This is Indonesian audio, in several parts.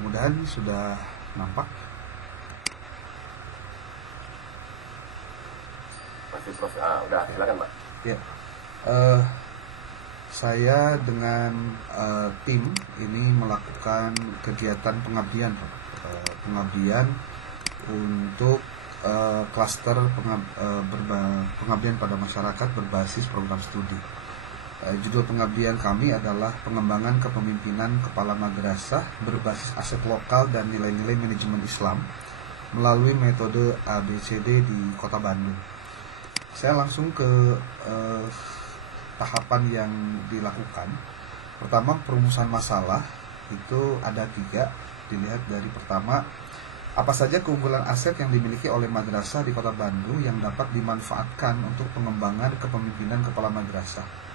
Mudah-mudahan sudah nampak. Masih proses. Udah, silakan Pak. Ya, saya dengan tim ini melakukan kegiatan pengabdian, pengabdian untuk klaster pengabdian pada masyarakat berbasis program studi. Judul pengabdian kami adalah pengembangan kepemimpinan kepala madrasah berbasis aset lokal dan nilai-nilai manajemen Islam melalui metode ABCD di Kota Bandung. Saya langsung ke tahapan yang dilakukan. Pertama, perumusan masalah itu ada 3. Dilihat dari pertama, apa saja keunggulan aset yang dimiliki oleh madrasah di Kota Bandung yang dapat dimanfaatkan untuk pengembangan kepemimpinan kepala madrasah.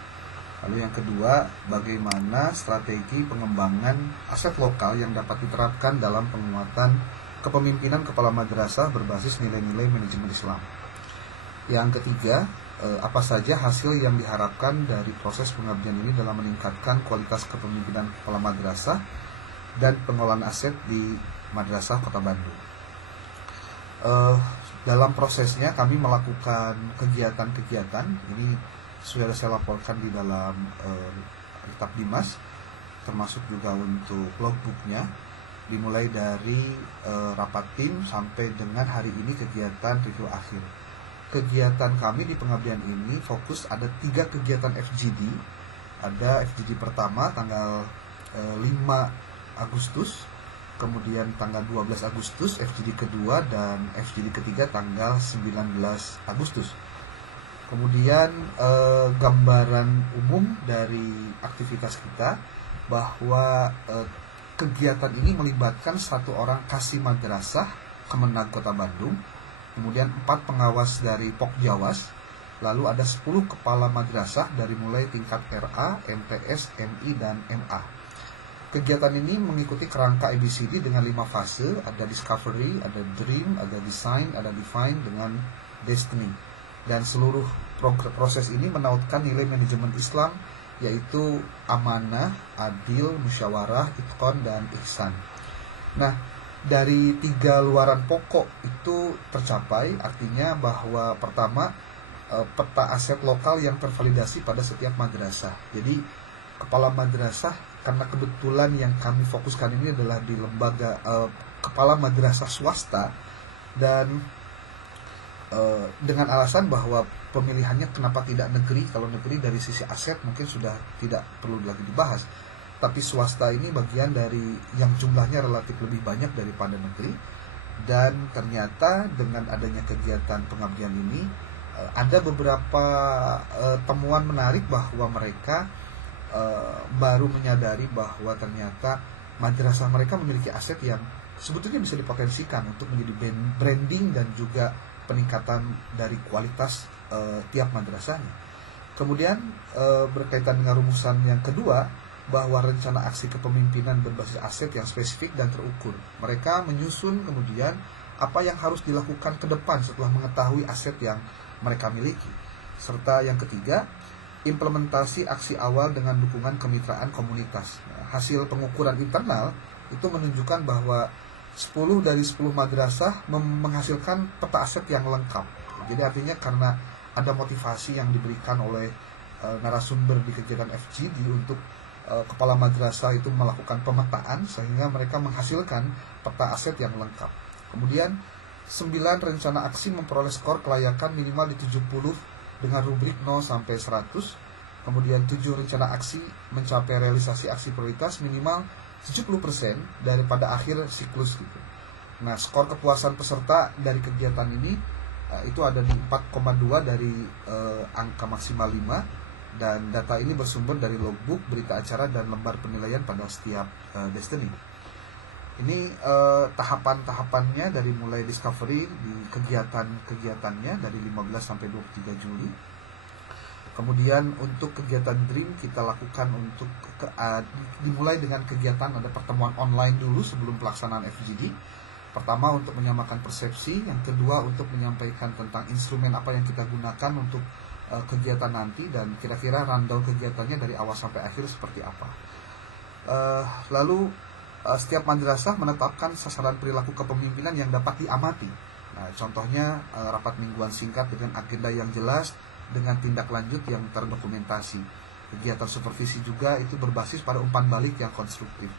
Lalu yang kedua, bagaimana strategi pengembangan aset lokal yang dapat diterapkan dalam penguatan kepemimpinan kepala madrasah berbasis nilai-nilai manajemen Islam. Yang ketiga, apa saja hasil yang diharapkan dari proses pengabdian ini dalam meningkatkan kualitas kepemimpinan kepala madrasah dan pengelolaan aset di madrasah Kota Bandung. Dalam prosesnya kami melakukan kegiatan-kegiatan ini sudah saya laporkan di dalam kitab Dimas, termasuk juga untuk logbooknya, dimulai dari rapat tim sampai dengan hari ini kegiatan review akhir. Kegiatan kami di pengabdian ini fokus ada 3 kegiatan FGD. Ada FGD pertama tanggal 5 Agustus, kemudian tanggal 12 Agustus FGD kedua, dan FGD ketiga tanggal 19 Agustus. Kemudian gambaran umum dari aktivitas kita bahwa kegiatan ini melibatkan 1 orang kasih madrasah Kemenag Kota Bandung, kemudian 4 pengawas dari Pokjawas, lalu ada 10 kepala madrasah dari mulai tingkat RA, MTS, MI, dan MA. Kegiatan ini mengikuti kerangka ABCD dengan 5 fase, ada discovery, ada dream, ada design, ada define, dengan destiny. Dan seluruh proses ini menautkan nilai manajemen Islam, yaitu amanah, adil, musyawarah, itqan, dan ihsan. Nah, dari 3 luaran pokok itu tercapai, artinya bahwa pertama, peta aset lokal yang tervalidasi pada setiap madrasah. Jadi kepala madrasah, karena kebetulan yang kami fokuskan ini adalah di lembaga kepala madrasah swasta, dan dengan alasan bahwa pemilihannya kenapa tidak negeri. Kalau negeri dari sisi aset mungkin sudah tidak perlu lagi dibahas, tapi swasta ini bagian dari yang jumlahnya relatif lebih banyak daripada negeri. Dan ternyata dengan adanya kegiatan pengabdian ini ada beberapa temuan menarik bahwa mereka baru menyadari bahwa ternyata madrasah mereka memiliki aset yang sebetulnya bisa dipotensikan untuk menjadi branding dan juga peningkatan dari kualitas tiap madrasahnya. Kemudian berkaitan dengan rumusan yang kedua, bahwa rencana aksi kepemimpinan berbasis aset yang spesifik dan terukur. Mereka menyusun kemudian apa yang harus dilakukan ke depan setelah mengetahui aset yang mereka miliki. Serta yang ketiga, implementasi aksi awal dengan dukungan kemitraan komunitas. Hasil pengukuran internal itu menunjukkan bahwa 10 dari 10 madrasah menghasilkan peta aset yang lengkap. Jadi artinya karena ada motivasi yang diberikan oleh narasumber di kegiatan FGD untuk kepala madrasah itu melakukan pemetaan, sehingga mereka menghasilkan peta aset yang lengkap. Kemudian 9 rencana aksi memperoleh skor kelayakan minimal di 70 dengan rubrik 0 sampai 100. Kemudian 7 rencana aksi mencapai realisasi aksi prioritas minimal 70% daripada akhir siklus gitu. Nah, skor kepuasan peserta dari kegiatan ini itu ada di 4,2 dari angka maksimal 5, dan data ini bersumber dari logbook, berita acara, dan lembar penilaian pada setiap destiny. Ini tahapan-tahapannya dari mulai discovery di kegiatan-kegiatannya dari 15 sampai 23 Juli. Kemudian untuk kegiatan Dream kita lakukan untuk dimulai dengan kegiatan ada pertemuan online dulu sebelum pelaksanaan FGD. Pertama untuk menyamakan persepsi, yang kedua untuk menyampaikan tentang instrumen apa yang kita gunakan untuk kegiatan nanti, dan kira-kira rundown kegiatannya dari awal sampai akhir seperti apa. Lalu setiap madrasah menetapkan sasaran perilaku kepemimpinan yang dapat diamati. Nah, contohnya rapat mingguan singkat dengan agenda yang jelas, dengan tindak lanjut yang terdokumentasi. Kegiatan supervisi juga itu berbasis pada umpan balik yang konstruktif.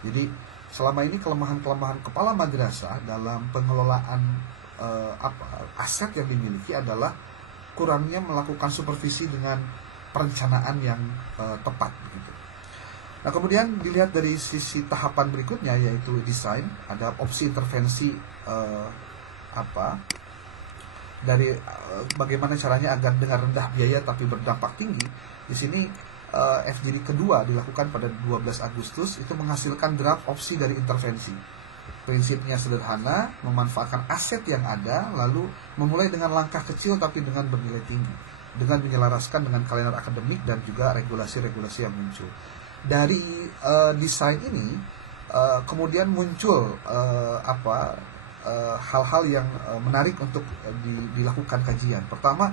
Jadi selama ini kelemahan-kelemahan kepala madrasah dalam pengelolaan aset yang dimiliki adalah kurangnya melakukan supervisi dengan perencanaan yang tepat begitu. Nah, kemudian dilihat dari sisi tahapan berikutnya, yaitu desain, ada opsi intervensi dari bagaimana caranya agar dengan rendah biaya tapi berdampak tinggi. Di sini FGD kedua dilakukan pada 12 Agustus, itu menghasilkan draft opsi dari intervensi. Prinsipnya sederhana, memanfaatkan aset yang ada, lalu memulai dengan langkah kecil tapi dengan bernilai tinggi, dengan menyelaraskan dengan kalender akademik dan juga regulasi-regulasi yang muncul. Dari desain ini kemudian muncul hal-hal yang menarik untuk dilakukan kajian. Pertama,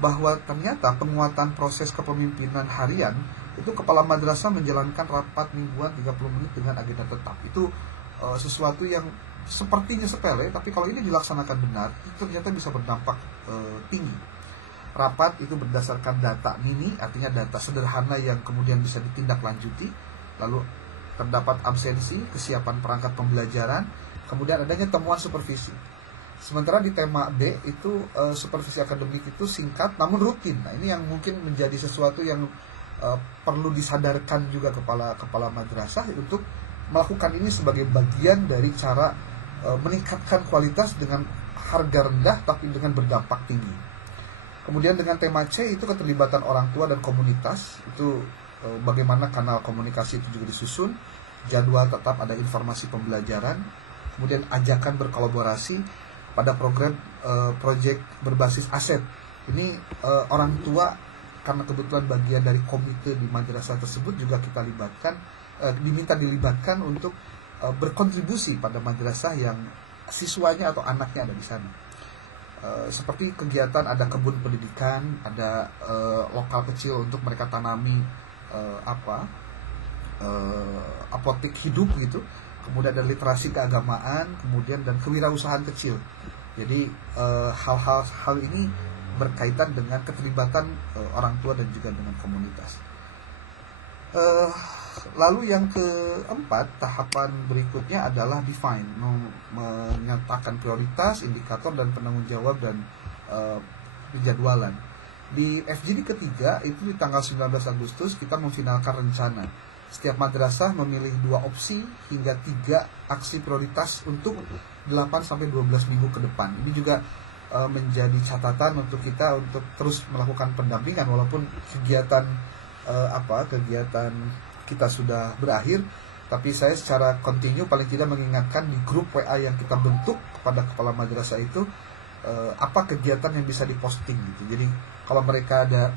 bahwa ternyata penguatan proses kepemimpinan harian itu kepala madrasah menjalankan rapat mingguan 30 menit dengan agenda tetap. Itu sesuatu yang sepertinya sepele, tapi kalau ini dilaksanakan benar, itu ternyata bisa berdampak tinggi. Rapat itu berdasarkan data mini, artinya data sederhana yang kemudian bisa ditindaklanjuti. Lalu terdapat absensi, kesiapan perangkat pembelajaran, kemudian adanya temuan supervisi. Sementara di tema B itu supervisi akademik itu singkat namun rutin. Nah, ini yang mungkin menjadi sesuatu yang perlu disadarkan juga kepala madrasah untuk melakukan ini sebagai bagian dari cara meningkatkan kualitas dengan harga rendah tapi dengan berdampak tinggi. Kemudian dengan tema C itu keterlibatan orang tua dan komunitas, itu bagaimana kanal komunikasi itu juga disusun, jadwal tetap ada informasi pembelajaran, kemudian ajakan berkolaborasi pada program proyek berbasis aset. Ini orang tua karena kebetulan bagian dari komite di madrasah tersebut juga kita libatkan, diminta dilibatkan untuk berkontribusi pada madrasah yang siswanya atau anaknya ada di sana. Seperti kegiatan ada kebun pendidikan, ada lokal kecil untuk mereka tanami apotek hidup gitu. Kemudian ada literasi keagamaan, kemudian dan kewirausahaan kecil. Jadi hal-hal ini berkaitan dengan keterlibatan orang tua dan juga dengan komunitas. Lalu yang keempat, tahapan berikutnya adalah define, menyatakan prioritas, indikator dan penanggung jawab dan penjadwalan. Di FGD ketiga itu di tanggal 19 Agustus kita memfinalkan rencana. Setiap madrasah memilih 2 opsi hingga 3 aksi prioritas untuk 8-12 minggu ke depan. Ini juga menjadi catatan untuk kita untuk terus melakukan pendampingan walaupun kegiatan kita sudah berakhir, tapi saya secara kontinu paling tidak mengingatkan di grup WA yang kita bentuk kepada kepala madrasah itu apa kegiatan yang bisa diposting gitu. Jadi kalau mereka ada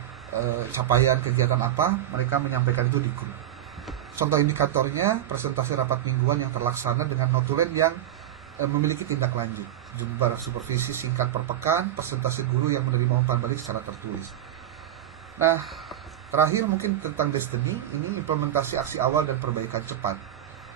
capaian kegiatan apa, mereka menyampaikan itu di grup. Contoh indikatornya presentasi rapat mingguan yang terlaksana dengan notulen yang memiliki tindak lanjut, jumlah supervisi singkat per pekan, presentasi guru yang menerima umpan balik secara tertulis. Nah, terakhir mungkin tentang Destiny, ini implementasi aksi awal dan perbaikan cepat.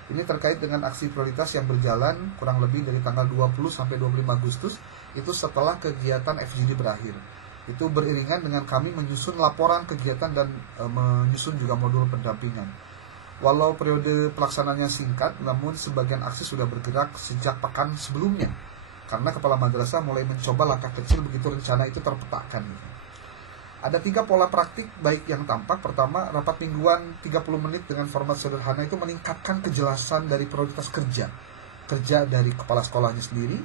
Ini terkait dengan aksi prioritas yang berjalan kurang lebih dari tanggal 20 sampai 25 Agustus, itu setelah kegiatan FGD berakhir. Itu beriringan dengan kami menyusun laporan kegiatan dan menyusun juga modul pendampingan. Walau periode pelaksanaannya singkat, namun sebagian aksi sudah bergerak sejak pekan sebelumnya. Karena kepala madrasah mulai mencoba langkah kecil begitu rencana itu terpetakan. Ada 3 pola praktik baik yang tampak. Pertama, rapat mingguan 30 menit dengan format sederhana itu meningkatkan kejelasan dari prioritas kerja dari kepala sekolahnya sendiri,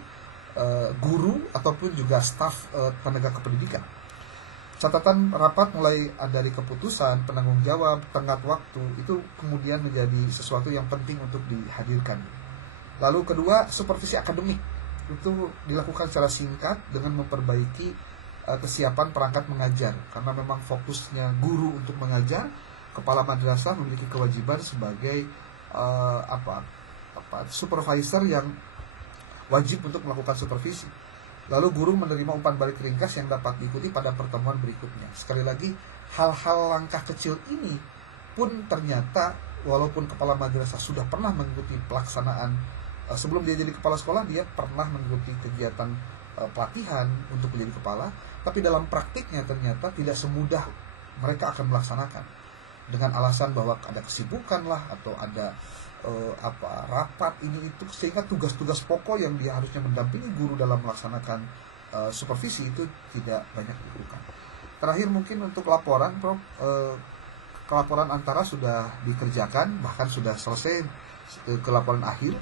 guru ataupun juga staf penegak kependidikan. Catatan rapat mulai dari keputusan, penanggung jawab, tenggat waktu, itu kemudian menjadi sesuatu yang penting untuk dihadirkan. Lalu kedua, supervisi akademik itu dilakukan secara singkat dengan memperbaiki kesiapan perangkat mengajar, karena memang fokusnya guru untuk mengajar. Kepala madrasah memiliki kewajiban sebagai supervisor yang wajib untuk melakukan supervisi. Lalu guru menerima umpan balik ringkas yang dapat diikuti pada pertemuan berikutnya. Sekali lagi, hal-hal langkah kecil ini pun ternyata walaupun kepala madrasah sudah pernah mengikuti pelaksanaan sebelum dia jadi kepala sekolah, dia pernah mengikuti kegiatan pelatihan untuk menjadi kepala, tapi dalam praktiknya ternyata tidak semudah mereka akan melaksanakan, dengan alasan bahwa ada kesibukan lah, atau ada rapat ini itu, sehingga tugas-tugas pokok yang dia harusnya mendampingi guru dalam melaksanakan supervisi itu tidak banyak dilakukan. Terakhir mungkin untuk laporan, Prof, kelaporan antara sudah dikerjakan, bahkan sudah selesai ke laporan akhir.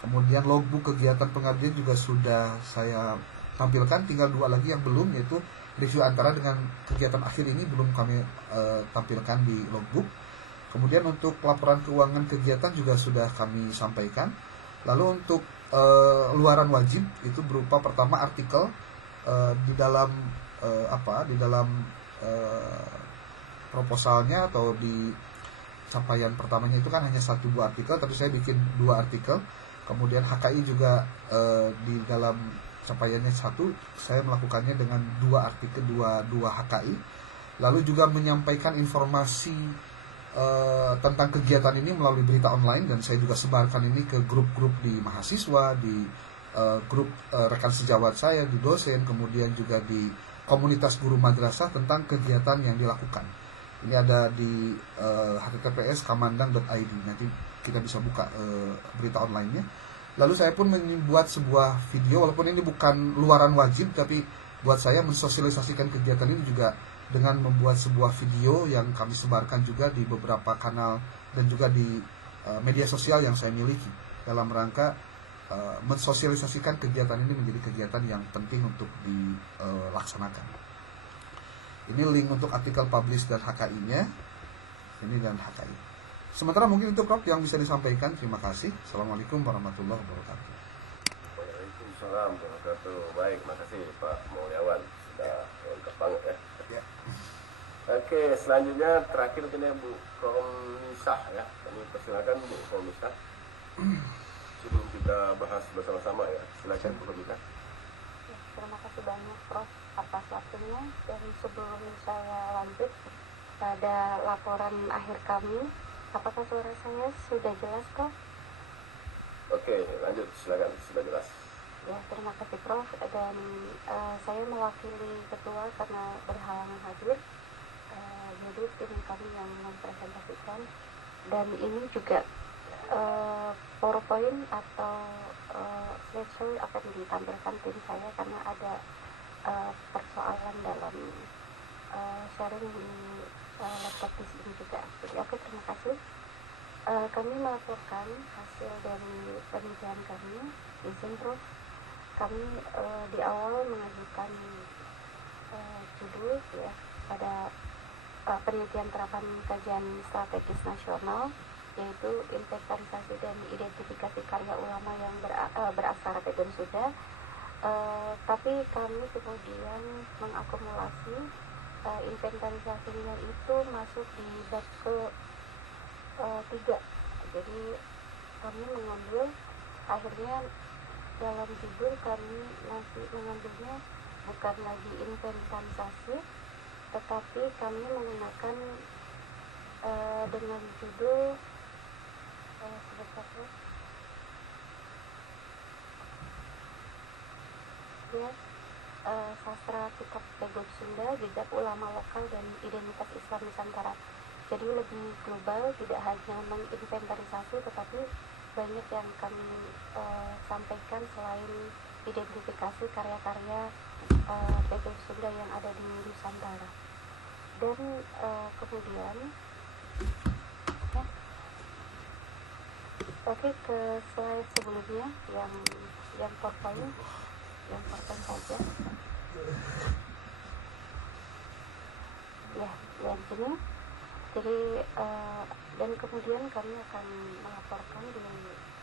Kemudian logbook kegiatan pengabdian juga sudah saya tampilkan, tinggal 2 lagi yang belum, yaitu review antara dengan kegiatan akhir ini belum kami tampilkan di logbook. Kemudian untuk laporan keuangan kegiatan juga sudah kami sampaikan. Lalu untuk luaran wajib itu berupa pertama artikel di dalam di dalam proposalnya atau di capaian pertamanya itu kan hanya 1-2 artikel, tapi saya bikin 2 artikel. Kemudian HKI juga di dalam capaiannya 1, saya melakukannya dengan 2 artikel, 2 HKI. Lalu juga menyampaikan informasi tentang kegiatan ini melalui berita online, dan saya juga sebarkan ini ke grup-grup di mahasiswa, di grup rekan sejawat saya, di dosen, kemudian juga di komunitas guru madrasah tentang kegiatan yang dilakukan. Ini ada di https kamandang.id, nanti kita bisa buka berita online-nya. Lalu saya pun membuat sebuah video, walaupun ini bukan luaran wajib, tapi buat saya mensosialisasikan kegiatan ini juga dengan membuat sebuah video yang kami sebarkan juga di beberapa kanal dan juga di media sosial yang saya miliki, dalam rangka mensosialisasikan kegiatan ini menjadi kegiatan yang penting untuk dilaksanakan. Ini link untuk artikel publish dan HKI-nya, ini dan HKI. Sementara mungkin itu Prof yang bisa disampaikan. Terima kasih. Assalamualaikum warahmatullahi wabarakatuh. Waalaikumsalam warahmatullahi wabarakatuh. Baik, makasih Pak Mulyawan, sudah lengkap banget ya. Ya. Oke, selanjutnya terakhir ini Bu Romisah ya. Kami persilakan Bu Romisah. Sebelum kita bahas bersama-sama ya, silakan Bu Romisah. Ya, terima kasih banyak Prof atas waktunya, dan sebelum saya lanjut pada laporan akhir kami, apakah suara saya sudah jelas Prof? Oke, lanjut, silakan, sudah jelas. Ya, terima kasih Prof, dan saya mewakili ketua karena berhalangan hadir. Jadi tim kami yang mempresentasikan, dan ini juga PowerPoint atau slideshow akan ditampilkan tim saya karena ada persoalan dalam sharing di laptop di sini juga. Jadi oke, terima kasih. Kami melaporkan hasil dari penelitian kami. Izin Prof, kami di awal mengajukan judul ya pada penelitian terapan kajian strategis nasional, yaitu inventarisasi dan identifikasi karya ulama yang beraksara Bedouin Sunda. Tapi kami kemudian mengakumulasi inventarisasinya itu masuk di bab ke 3. Jadi kami mengambil, akhirnya dalam judul kami nanti mengambilnya bukan lagi inventarisasi, tetapi kami menggunakan dengan judul sebentar ya, sastra kitab Bedouin Sunda, jejak ulama lokal dan identitas Islam Nusantara. Jadi lebih global, tidak hanya menginventarisasi, tetapi banyak yang kami sampaikan selain identifikasi karya-karya Bedouin Sunda yang ada di Nusantara. Dan kemudian ya, oke, ke slide sebelumnya yang PowerPoint saja ya, yang sini. Jadi dan kemudian kami akan melaporkan di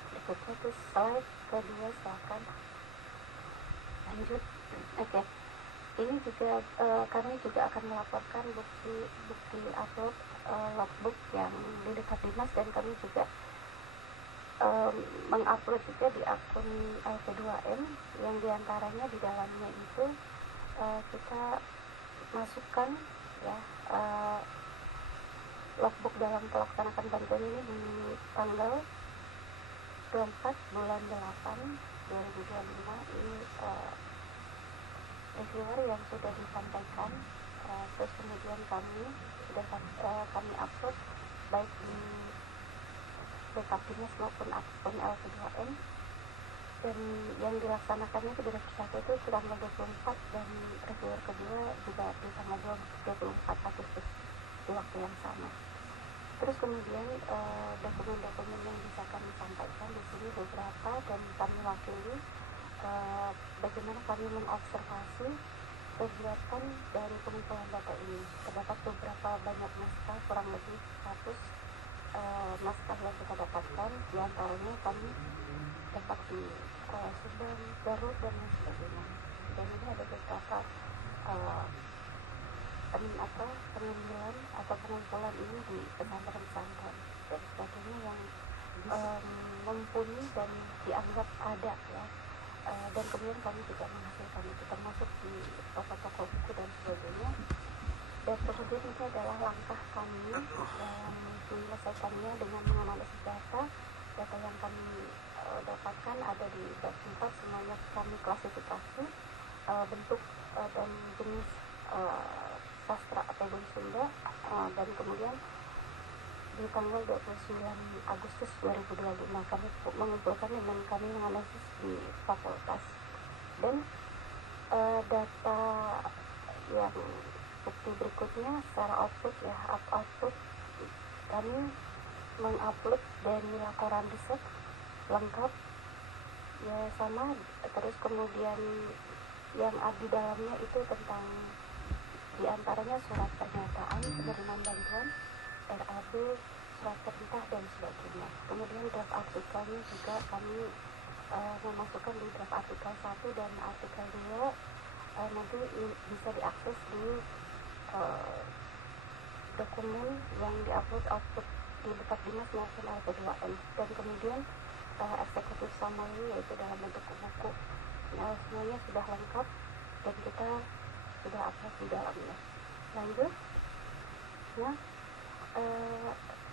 berikutnya, itu slide kedua, silakan lanjut. Oke, ini juga kami juga akan melaporkan bukti upload logbook yang di dekat dinas, dan kami juga mengupload juga di akun LP2M yang diantaranya di dalamnya itu kita masukkan ya logbook dalam melaksanakan bantuan ini di tanggal 24 bulan 8 2025 ini reviewer yang sudah disampaikan, terus kemudian kami sudah kami upload baik di backup dinas maupun akun L2M, dan yang dilaksanakannya itu di review 1 itu tanggal 24 dan reviewer kedua juga di tanggal 24 Agustus di waktu yang sama. Terus kemudian dokumen-dokumen yang bisa kami sampaikan di sini beberapa, dan kami wakili bagaimana kami mengobservasi kegiatan dari pengumpulan data ini. Terdapat beberapa banyak naskah, kurang lebih 100 naskah yang kita dapatkan. Di antaranya kami dapat di Subang, Garut, dan lain sebagainya. Dan ini ada beberapa pengambilan atau pengumpulan ini di pesantren-pesantren dan sebagainya yang mumpuni dan dianggap ada ya. Dan kemudian kami juga menghasilkan itu termasuk di toko-toko buku dan sebagainya. Dan kemudian ini adalah langkah kami yang menyelesaikannya dengan menganalisis data yang kami dapatkan ada di bab 4, semuanya kami klasifikasi bentuk dan jenis sastra atau bahasa Sunda, dan kemudian di tanggal 29 Agustus 2025 kami mengumpulkan dan kami menganalisis di fakultas. Dan data yang bukti berikutnya secara output ya, output kami mengupload dari laporan riset lengkap ya sama, terus kemudian yang di dalamnya itu tentang diantaranya surat pernyataan penerimaan bantuan, RAB, surat perintah dan sebagainya. Kemudian draft artikelnya juga kami memasukkan di draft artikel 1 dan artikel 2 nanti bisa diakses di dokumen yang diupload output di dekat dinas maupun LP2M. Dan kemudian eksekutif summary yaitu dalam bentuk buku. Nah, semuanya sudah lengkap dan kita sudah upload di dalamnya. Lanjut ya,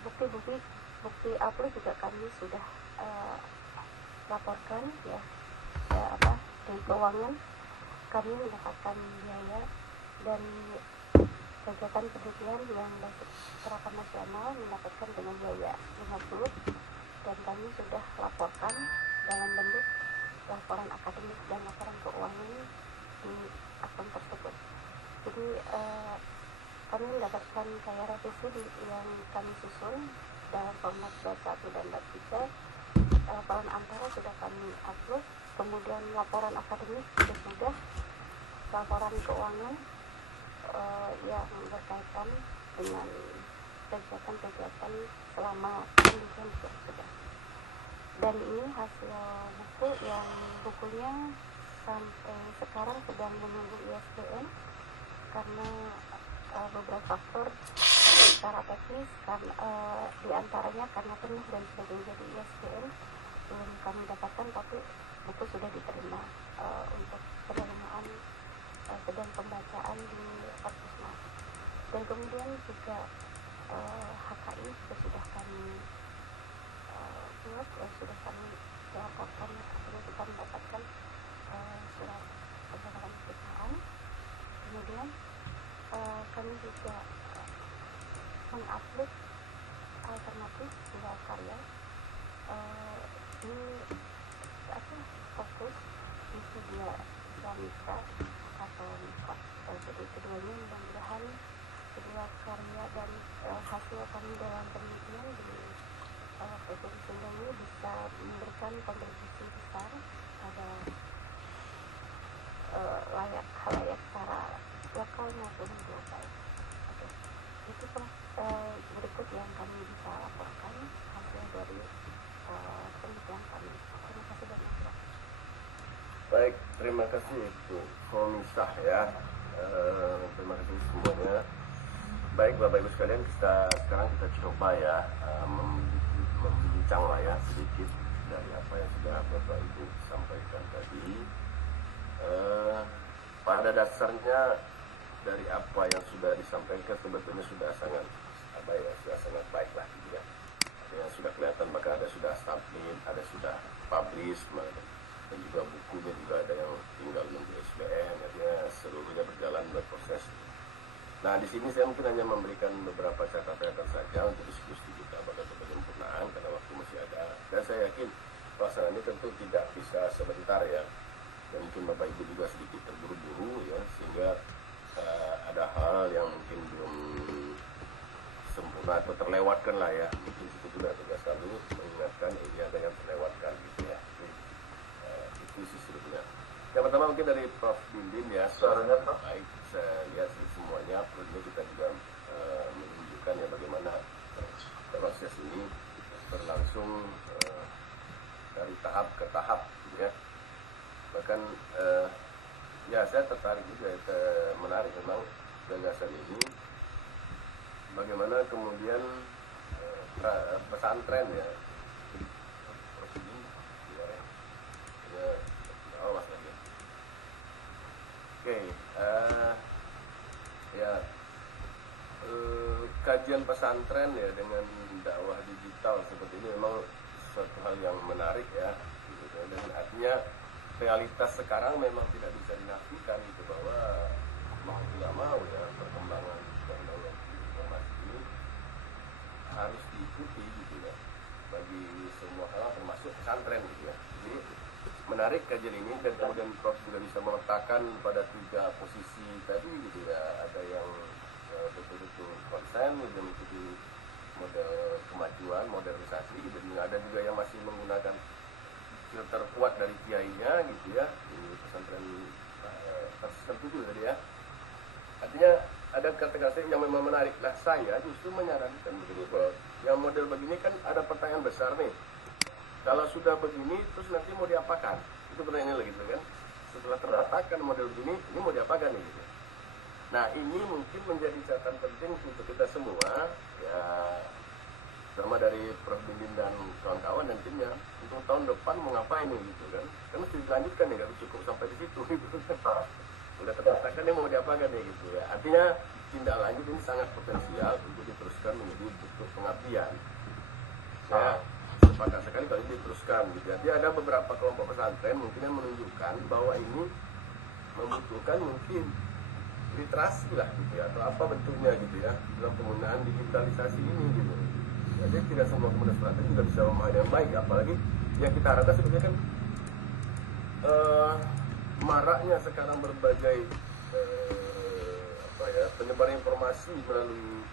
bukti upload juga kami sudah laporkan ya, di keuangan kami mendapatkan biaya dan kegiatan penelitian yang basic terapan nasional mendapatkan dengan biaya 50, dan kami sudah laporkan dalam bentuk laporan akademik dan laporan keuangan di akun tersebut. Jadi kami mendapatkan kayak revisi yang kami susun dalam format bab 1 dan bab 3. Laporan antara sudah kami upload, kemudian laporan akademik juga sudah, laporan keuangan yang berkaitan dengan kegiatan-kegiatan selama penelitian juga sudah. Dan ini hasil buku yang bukunya sampai sekarang sedang menunggu ISBN karena beberapa faktor secara teknis, diantaranya karena penuh dan sebagainya, jadi ISBN belum kami dapatkan, tapi buku sudah diterima untuk penerimaan sedang pembacaan di Perpusnas. Dan kemudian juga HKI sudah kami buat, sudah kami laporkan, akhirnya kita mendapatkan surat keterangan perusahaan. Kemudian kami juga mengupload alternatif dua karya di fokus di media Islamika atau MIKOT. Jadi keduanya mudah-mudahan kedua karya dan hasil kami dalam penelitian di Provinsi Sunda ini bisa memberikan kontribusi besar pada halayak secara lokal maupun global. Oke. Itu berikut yang kami bisa laporkan hasil dari penelitian kami. Terima kasih banyak ya. Baik, terima kasih Bu Khomisah ya. Terima kasih semuanya. Baik Bapak Ibu sekalian, sekarang kita coba ya membincang lah ya sedikit dari apa yang sudah Bapak Ibu sampaikan tadi. Pada dasarnya dari apa yang sudah disampaikan sebetulnya sudah sangat sudah publish, dan juga bukunya juga ada yang tinggal menunggu SBN, artinya seluruhnya berjalan berproses. Nah, di sini saya mungkin hanya memberikan beberapa catatan saja untuk diskusi kita pada penyempurnaan karena waktu masih ada. Dan saya yakin pelaksanaan ini tentu tidak bisa sebentar ya. Dan mungkin Bapak Ibu juga sedikit terburu-buru ya, sehingga ada hal yang mungkin belum sempurna atau terlewatkan lah ya. Mungkin itu juga tugas selalu mengingatkan ini ada yang terlewatkan gitu ya. Itu sih sebetulnya. Yang pertama mungkin dari Prof. Dindin ya. Suaranya Prof. Baik, saya lihat semuanya perlu kita juga menunjukkan ya bagaimana proses ini berlangsung dari tahap ke tahap gitu ya. Bahkan ya saya tertarik juga, menarik memang gagasan ini, bagaimana kemudian pesantren ya, awas lagi. Oke, ya kajian pesantren ya dengan dakwah digital seperti ini memang suatu hal yang menarik ya, gitu. Dan artinya realitas sekarang memang tidak bisa dinafikan gitu, bahwa mau tidak mau ya perkembangan teknologi informasi ini harus diikuti gitu ya bagi semua hal termasuk pesantren gitu ya. Jadi menarik kajian ini, dan kemudian Prof juga bisa meletakkan pada 3 posisi tadi gitu ya. Ada yang betul-betul konsen gitu, mengikuti model kemajuan, modernisasi gitu. Ada juga yang masih menggunakan filter kuat dari kiainya gitu ya, di pesantren tertentu tadi ya. Artinya ada kata-kata yang memang menarik. Nah, saya justru menyarankan begini, bahwa yang model begini kan ada pertanyaan besar nih. Kalau sudah begini, terus nanti mau diapakan? Itu pertanyaannya lagi gitu kan. Setelah terletakkan model begini, ini mau diapakan nih gitu. Nah, ini mungkin menjadi catatan penting untuk kita semua ya, sama dari Prof. Dindin dan kawan-kawan dan timnya, untuk tahun depan mau ngapain nih gitu kan. Kan mesti dilanjutkan nih, gak cukup sampai di situ gitu kan. Udah terletakkan nih mau diapakan nih gitu ya. Artinya tindak lanjut ini sangat potensial untuk diteruskan menjadi bentuk pengabdian. Saya sepakat sekali kalau ini diteruskan gitu. Jadi ada beberapa kelompok pesantren mungkin yang menunjukkan bahwa ini membutuhkan mungkin literasi lah gitu ya, atau apa bentuknya gitu ya dalam penggunaan digitalisasi ini gitu. Jadi tidak semua komunitas pesantren juga bisa memahami yang baik, apalagi yang kita harapkan sebetulnya kan maraknya sekarang berbagai penyebaran informasi melalui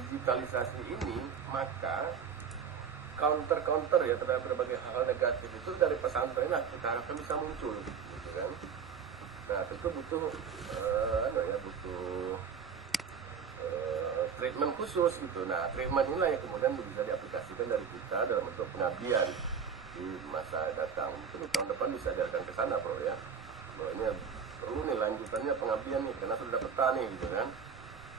digitalisasi ini, maka counter ya terhadap berbagai hal negatif itu dari pesantren lah kita harapkan bisa muncul gitu kan. Nah, tentu butuh treatment khusus gitu. Nah, treatment inilah yang kemudian bisa diaplikasikan dari kita dalam bentuk pengabdian di masa datang. Mungkin tahun depan bisa diarahkan ke sana, Bro ya. Bahwa ini perlu nih lanjutannya pengabdian nih, karena sudah peta nih gitu kan.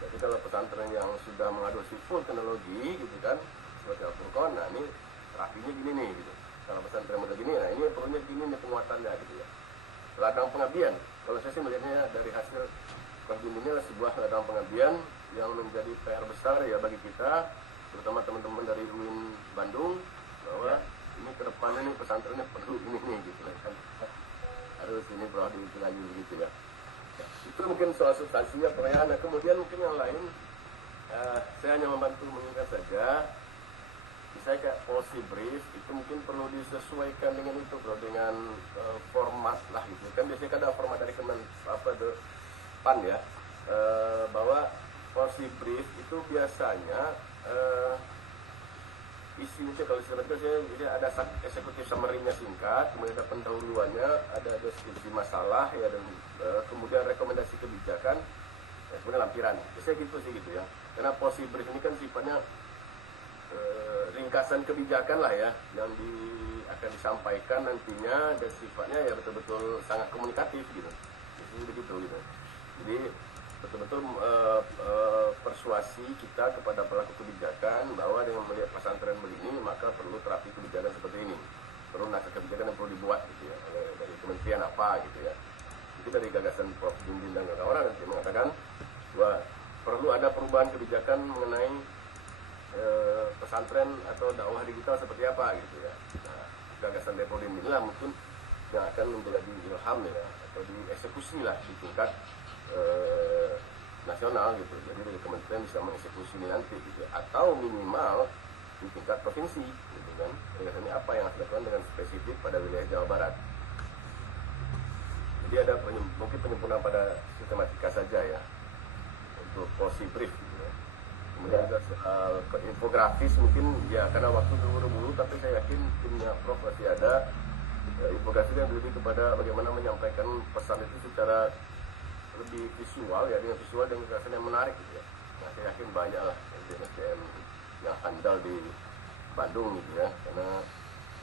Jadi kalau pesantren yang sudah mengadopsi full teknologi gitu kan, seperti Al-Furqan, nah ini terapinya gini nih gitu. Kalau pesantren model gini, nah ini perlunya gini nih penguatannya gitu ya. Ladang pengabdian, kalau saya sih melihatnya dari hasil kajian ini adalah sebuah ladang pengabdian yang menjadi PR besar ya bagi kita, terutama teman-teman dari UIN Bandung, bahwa ini ke depannya nih pesantrennya perlu ini nih gitu kan. Harus ini perlu diulangi begitu ya. Itu mungkin soal substansinya perayaan. Nah, kemudian mungkin yang lain saya hanya membantu mengingat saja. Misalnya kayak policy brief itu mungkin perlu disesuaikan dengan itu, bro, dengan format lah gitu kan. Biasanya kan ada format dari PAN ya, bahwa policy brief itu biasanya isinya kalau sebetulnya jadi ada eksekutif summary-nya singkat, kemudian ada pendahuluannya, ada deskripsi masalah ya, dan kemudian rekomendasi kebijakan, kemudian lampiran. Biasanya gitu sih gitu ya. Karena policy brief ini kan sifatnya ringkasan kebijakan lah ya, yang akan disampaikan nantinya, dan sifatnya ya betul-betul sangat komunikatif gitu. Jadi begitu gitu. Jadi betul-betul persuasi kita kepada pelaku kebijakan bahwa dengan melihat pesantren begini maka perlu terapi kebijakan seperti ini, perlu naskah kebijakan yang perlu dibuat gitu ya, dari kementerian apa gitu ya. Itu dari gagasan Prof. Dindin dan kawan-kawan nanti mengatakan bahwa perlu ada perubahan kebijakan mengenai pesantren atau dakwah digital seperti apa gitu ya. Nah, gagasan Depodim inilah mungkin yang akan menjadi ilham ya, atau dieksekusi lah di tingkat nasional gitu. Jadi dari kementerian bisa mengeksekusi ini nanti gitu, atau minimal di tingkat provinsi gitu kan. Gagasannya apa yang harus dilakukan dengan spesifik pada wilayah Jawa Barat. Jadi ada mungkin penyempurnaan pada sistematika saja ya untuk policy brief gitu ya. Kemudian juga soal infografis mungkin ya karena waktu terburu-buru, tapi saya yakin timnya Prof masih ada infografis yang lebih kepada bagaimana menyampaikan pesan itu secara lebih visual ya, dengan visual dan gagasan yang menarik gitu ya. Nah, saya yakin banyak lah SDM yang handal di Bandung gitu ya, karena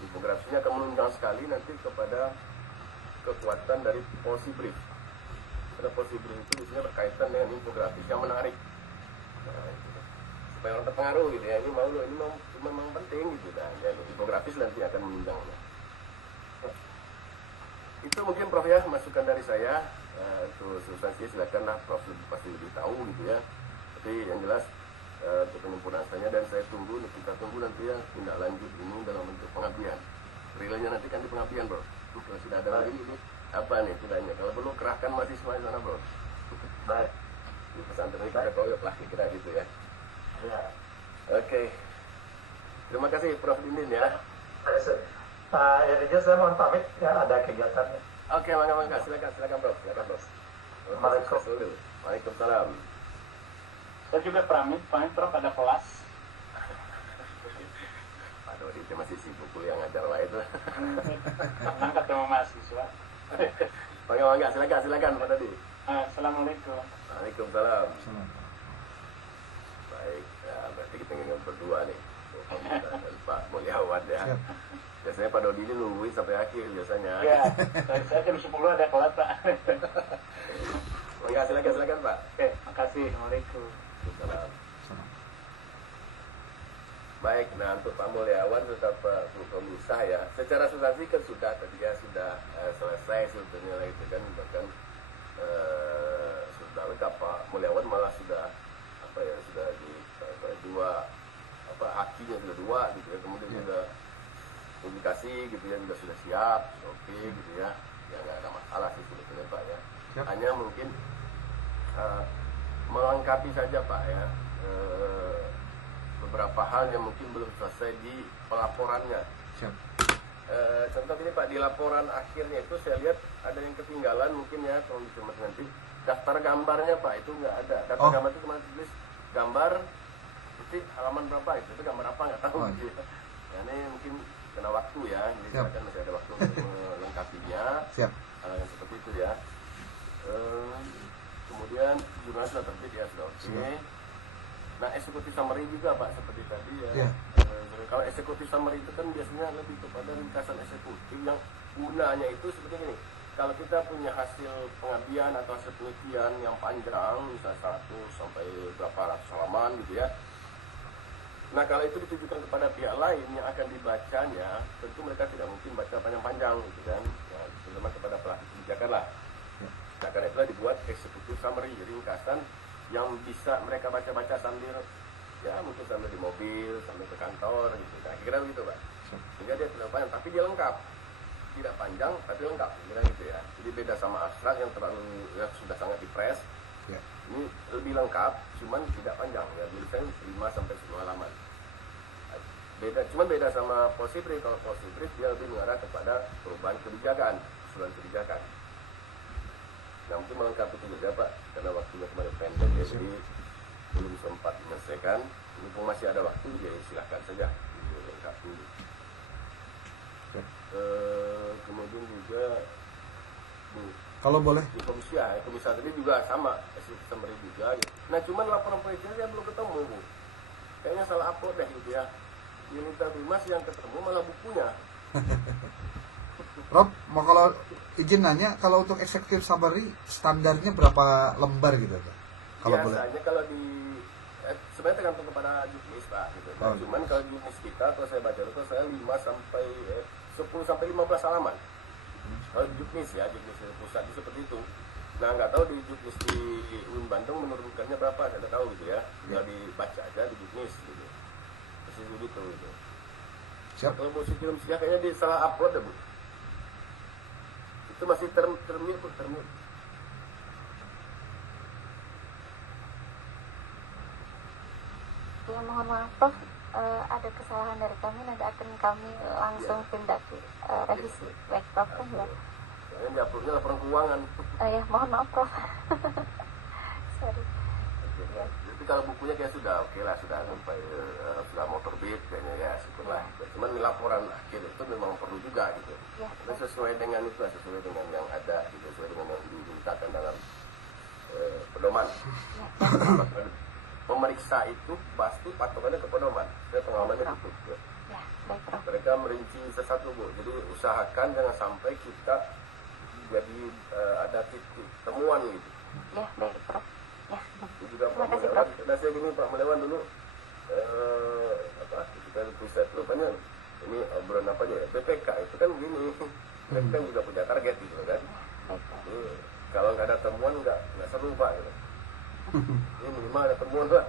infografisnya akan menunjang sekali nanti kepada kekuatan dari policy brief. Karena policy brief itu biasanya berkaitan dengan infografis yang menarik. Nah, itu. Supaya orang terpengaruh gitu ya, ini memang penting gitu. Nah, dan infografis nanti akan menunjangnya. Itu mungkin Prof ya, masukan dari saya. Untuk substansi silakanlah Prof pasti lebih tahu gitu ya. Tapi yang jelas untuk penyempurnaan dan saya tunggu, kita tunggu nanti ya tindak lanjut ini dalam bentuk pengabdian. Realnya nanti kan di pengabdian Bro. Kalau sudah ada lagi ini apa nih tindaknya? Kalau perlu kerahkan mahasiswa di sana Bro. Baik. Di pesantren ini kita koyok lah kira gitu ya. Ya. Oke. Terima kasih Prof Dindin ya. Pak Irijo, saya mohon pamit ya, ada kegiatan. Oke, mangga silakan Prof. Waalaikumsalam. Waalaikumsalam. Saya juga pamit Prof, ada kelas. Aduh, dia masih sibuk kuliah ngajar lah itu. Pernah ketemu mahasiswa. Mangga, silakan Pak Dodi. Assalamualaikum. Waalaikumsalam. Baik, ya, berarti kita ingin berdua nih. Dan Pak Mulyawan ya. Biasanya Pak Dodi ini nungguin sampai akhir biasanya. Ya, saya jam 10 ada kelas Pak. Mangga, silakan Pak. Oke, makasih. Assalamualaikum. Salam. Baik, nah untuk Pak Mulyawan serta Pak Pemisah ya, secara substansi kan sudah selesai sebetulnya lah itu kan, bahkan sudah lengkap. Pak Mulyawan malah sudah dua hakinya sudah dua gitu ya, kemudian juga publikasi gitu ya juga sudah siap, oke gitu ya nggak ada masalah sih sebetulnya Pak ya. Hanya mungkin melengkapi saja Pak ya beberapa hal yang mungkin belum selesai di pelaporannya. Contoh ini Pak, di laporan akhirnya itu saya lihat ada yang ketinggalan mungkin ya, kalau dicermati nanti daftar gambarnya Pak itu nggak ada. Daftar gambar itu cuma tulis gambar titik halaman berapa itu gambar apa nggak tahu gitu. Ya, ini mungkin kena waktu ya, ini kan masih ada waktu untuk melengkapinya. Siap. Yang seperti itu ya. Kemudian jurnal sudah terbit ya, sudah oke. Nah, eksekutif summary juga Pak, seperti tadi ya. Kalau eksekutif summary itu kan biasanya lebih kepada ringkasan eksekutif yang gunanya itu seperti ini. Kalau kita punya hasil pengabdian atau hasil penelitian yang panjang, misalnya 100 sampai berapa ratus halaman gitu ya. Nah, kalau itu ditujukan kepada pihak lain yang akan dibacanya, tentu mereka tidak mungkin baca panjang-panjang gitu kan. Ya, terutama kepada pelaku kebijakan lah. Nah, karena itulah dibuat eksekutif summary, ringkasan yang bisa mereka baca-baca sambil ya mungkin sambil di mobil, sambil ke kantor gitu. Nah, kira begitu Pak. Sehingga dia tidak panjang, tapi dia lengkap. Tidak panjang, tapi lengkap. Kira gitu ya. Jadi beda sama abstrak yang sudah sangat dipres. Ya. Ini lebih lengkap, cuman tidak panjang. Ya, tulisannya 5 sampai 10 halaman. Cuman beda sama policy brief. Kalau policy brief dia lebih mengarah kepada perubahan kebijakan, usulan kebijakan. Nah, mungkin melengkapi itu juga Pak, karena waktunya kemarin pendek ya, jadi belum sempat menyelesaikan. Mumpung masih ada waktu, jadi silakan saja dilengkapi. Kemudian juga kalau boleh komisi tadi juga sama, summary juga gitu. Nah, cuman laporan penelitian saya belum ketemu Bu. Kayaknya salah upload deh gitu ya. Di Unita Bimas yang ketemu malah bukunya. Rob, mau kalau izin nanya, kalau untuk executive summary standarnya berapa lembar gitu Pak? Kalau boleh. Biasanya kalau di sebenarnya tergantung kepada juknis Pak gitu. Nah, cuman kalau juknis kita, kalau saya baca itu saya 10 sampai 15 halaman. Kalau juknis ya, juknis pusat itu seperti itu. Nah, nggak tahu di juknis di UIN Bandung menurunkannya berapa, saya tidak tahu gitu ya. Tinggal dibaca aja di juknis gitu. Persis begitu gitu. Siap. Kalau musik film sejarah kayaknya dia salah upload ya Bu. Itu masih termute Bu, termute. Ya mohon maaf Prof, ada kesalahan dari kami, nanti akan kami langsung tindak revisi. Baik Prof, ya. Yang diuploadnya laporan keuangan. Ya mohon maaf Prof. Sorry. Ya. Tapi kalau bukunya kayak sudah oke lah, sudah sampai sudah mau terbit kayaknya ya syukurlah. Cuman ini laporan akhir itu memang perlu juga gitu. Ya, Karena sesuai dengan itu, sesuai dengan yang ada, gitu, sesuai dengan yang dimintakan dalam pedoman. ya, Pemeriksa itu pasti patokannya ke pedoman. Saya pengalamannya gitu. Ya. ya, baik Prof. Mereka merinci sesuatu Bu. Jadi usahakan jangan sampai kita jadi ada titik temuan gitu. Ya, baik Prof. Ya. Itu juga Terima Pak kasih, Melewan. Prof. Nah, saya gini Pak Melewan dulu kita riset rupanya ini obrolan apa aja ya, BPK itu kan gini, mereka kan juga punya target gitu kan. Baik Prof. Kalau nggak ada temuan nggak seru Pak gitu. Ini minimal ada temuan Pak.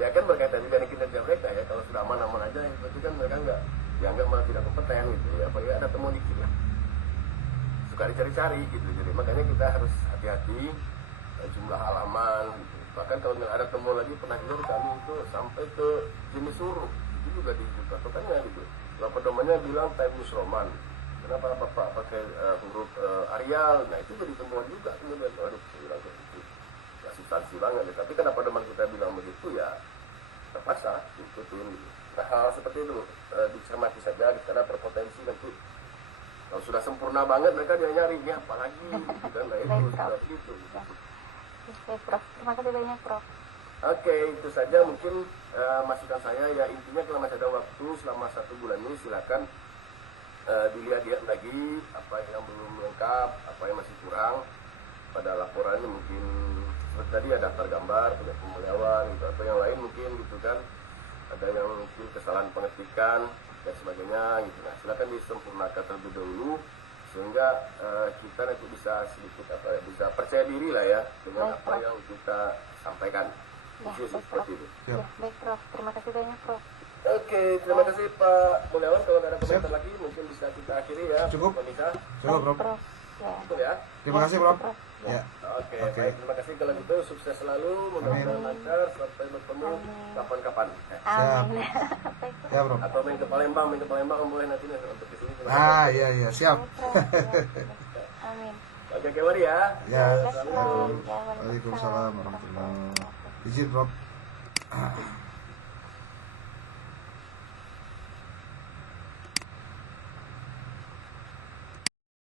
Ya kan berkaitan juga dengan kinerja mereka ya. Kalau sudah aman-aman aja, berarti kan mereka nggak dianggap malah tidak kompeten gitu ya. Apalagi ada temuan dikit lah. Suka dicari-cari gitu. Jadi makanya kita harus hati-hati jumlah halaman gitu. Bahkan kalau nggak ada temuan lagi, pernah juga kami itu sampai ke jenis huruf itu juga dipatokannya gitu. Kalau pedomannya bilang Times New Roman, kenapa Bapak pakai huruf Arial? Nah itu jadi temuan juga kemudian. Aduh, bilang kayak gitu nggak substansi banget ya. Tapi kenapa pedoman kita bilang begitu ya terpaksa ikutin. Nah hal seperti itu dicermati saja karena berpotensi nanti kalau sudah sempurna banget mereka dia nyari ini apa lagi gitu kan. Nah itu sudah begitu. Oke Prof, terima kasih banyak Prof. Oke, itu saja mungkin masukan saya ya. Intinya kalau masih ada waktu selama 1 bulan ini silakan dilihat lagi apa yang belum lengkap, apa yang masih kurang pada laporannya. Mungkin seperti tadi ada daftar gambar, punya pemeliharaan gitu, atau yang lain mungkin gitu kan, ada yang mungkin kesalahan pengetikan dan sebagainya gitu. Nah silakan disempurnakan terlebih dahulu sehingga kita nanti bisa sedikit bisa percaya diri lah ya dengan apa yang kita sampaikan. Ya, Seperti itu. Ya, baik Prof. Terima kasih banyak Prof. Oke, terima kasih Pak Mulyawan. Kalau nggak ada komentar lagi, mungkin bisa kita akhiri ya. Cukup. Pemirsa. Coba Prof. Prof. Ya. Cukup ya. Terima kasih Prof. Ya. Ya. Oke, Oke. baik. Terima kasih kalau gitu. Sukses selalu. Mudah-mudahan lancar. Sampai bertemu kapan-kapan. Amin. Baik Prof. Ya Prof. Atau main ke Palembang boleh nanti untuk ke sini. Ah iya siap. Baik, Prof. Ya. Amin. Oke, Kewari ya. Ya. Baik, Prof. Ya, Waalaikumsalam warahmatullahi wabarakatuh. Izin Prof.